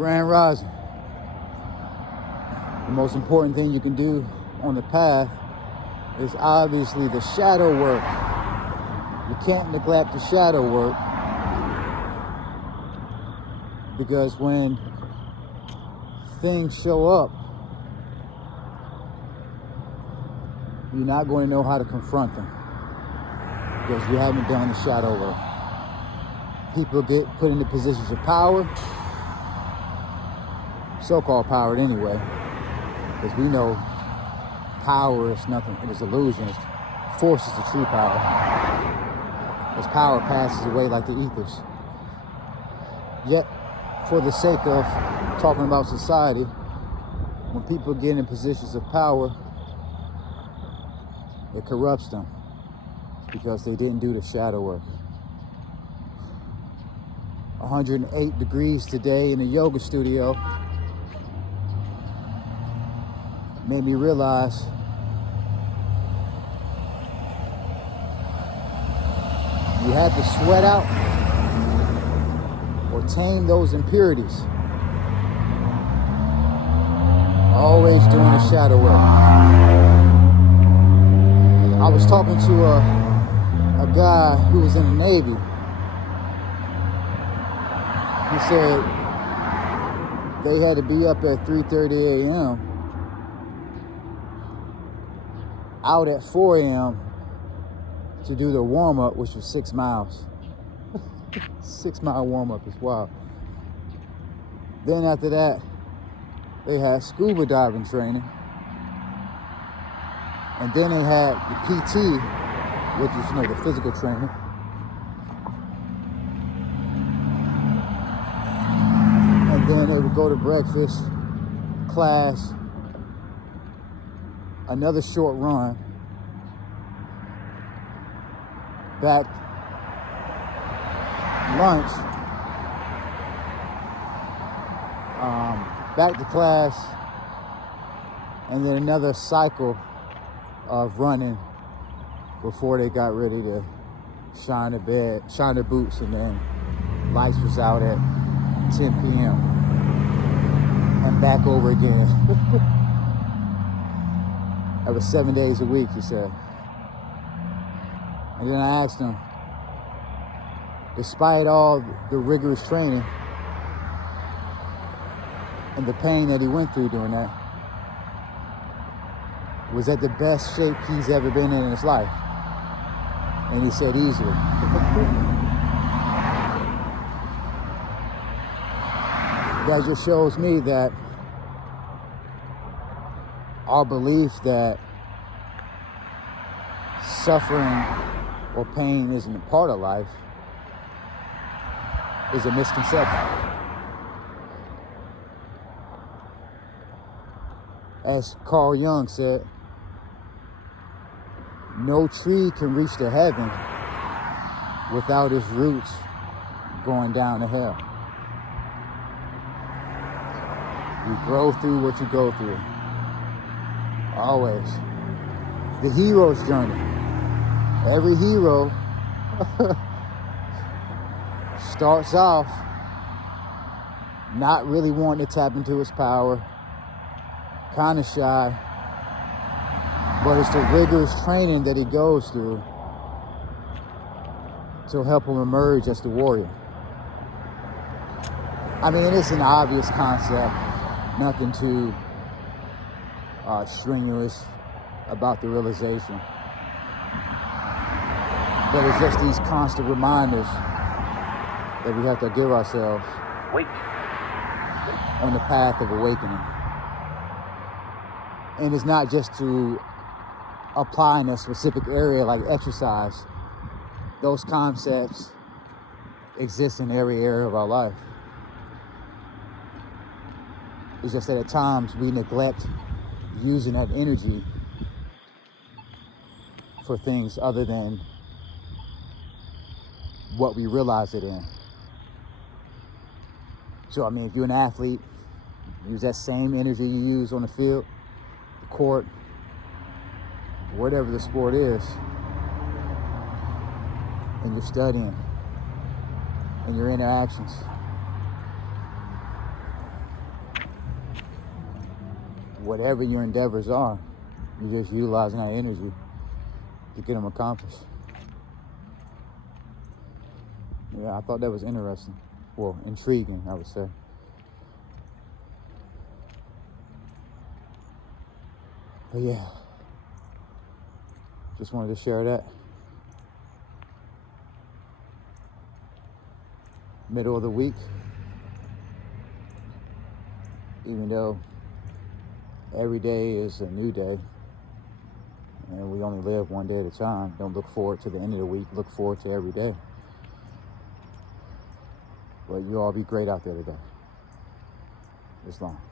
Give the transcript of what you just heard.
Grand Rising. The most important thing you can do on the path is obviously the shadow work. You can't neglect the shadow work, because when things show up, you're not going to know how to confront them because you haven't done the shadow work. People get put into positions of power, so-called power anyway, because we know power is nothing, it is illusion. Force is the true power, because power passes away like the ethers. Yet, for the sake of talking about society, when people get in positions of power, it corrupts them because they didn't do the shadow work. 108 degrees today in the yoga studio made me realize you have to sweat out or tame those impurities. Always doing the shadow work. I was talking to a guy who was in the Navy. He said they had to be up at 3:30 a.m. out at 4 a.m. to do their warm-up, which was 6 miles. 6-mile warm-up is wild. Then after that, they had scuba diving training. And then they had the PT, which is, the physical training. And then they would go to breakfast, class, another short run, back lunch, back to class, and then another cycle of running before they got ready to shine their boots, and then lights was out at 10 p.m. and back over again. That was 7 days a week, he said. And then I asked him, despite all the rigorous training and the pain that he went through doing that, was that the best shape he's ever been in his life? And he said easily. That just shows me that our belief that suffering or pain isn't a part of life is a misconception. As Carl Jung said, no tree can reach to heaven without its roots going down to hell. You grow through what you go through. Always. The hero's journey. Every hero starts off not really wanting to tap into his power, kind of shy, but it's the rigorous training that he goes through to help him emerge as the warrior. I mean, it's an obvious concept, nothing too strenuous about the realization. But it's just these constant reminders that we have to give ourselves on the path of awakening. And it's not just to apply in a specific area like exercise. Those concepts exist in every area of our life. It's just that at times we neglect using that energy for things other than what we realize it in. So, I mean, if you're an athlete, use that same energy you use on the field, the court, whatever the sport is, in your studying, in your interactions. whatever your endeavors are, you're just utilizing that energy to get them accomplished. Yeah, I thought that was interesting. Well, intriguing, I would say. But yeah, just wanted to share that. Middle of the week, even though every day is a new day and we only live one day at a time, don't look forward to the end of the week, look forward to every day. But you all be great out there today. Islam.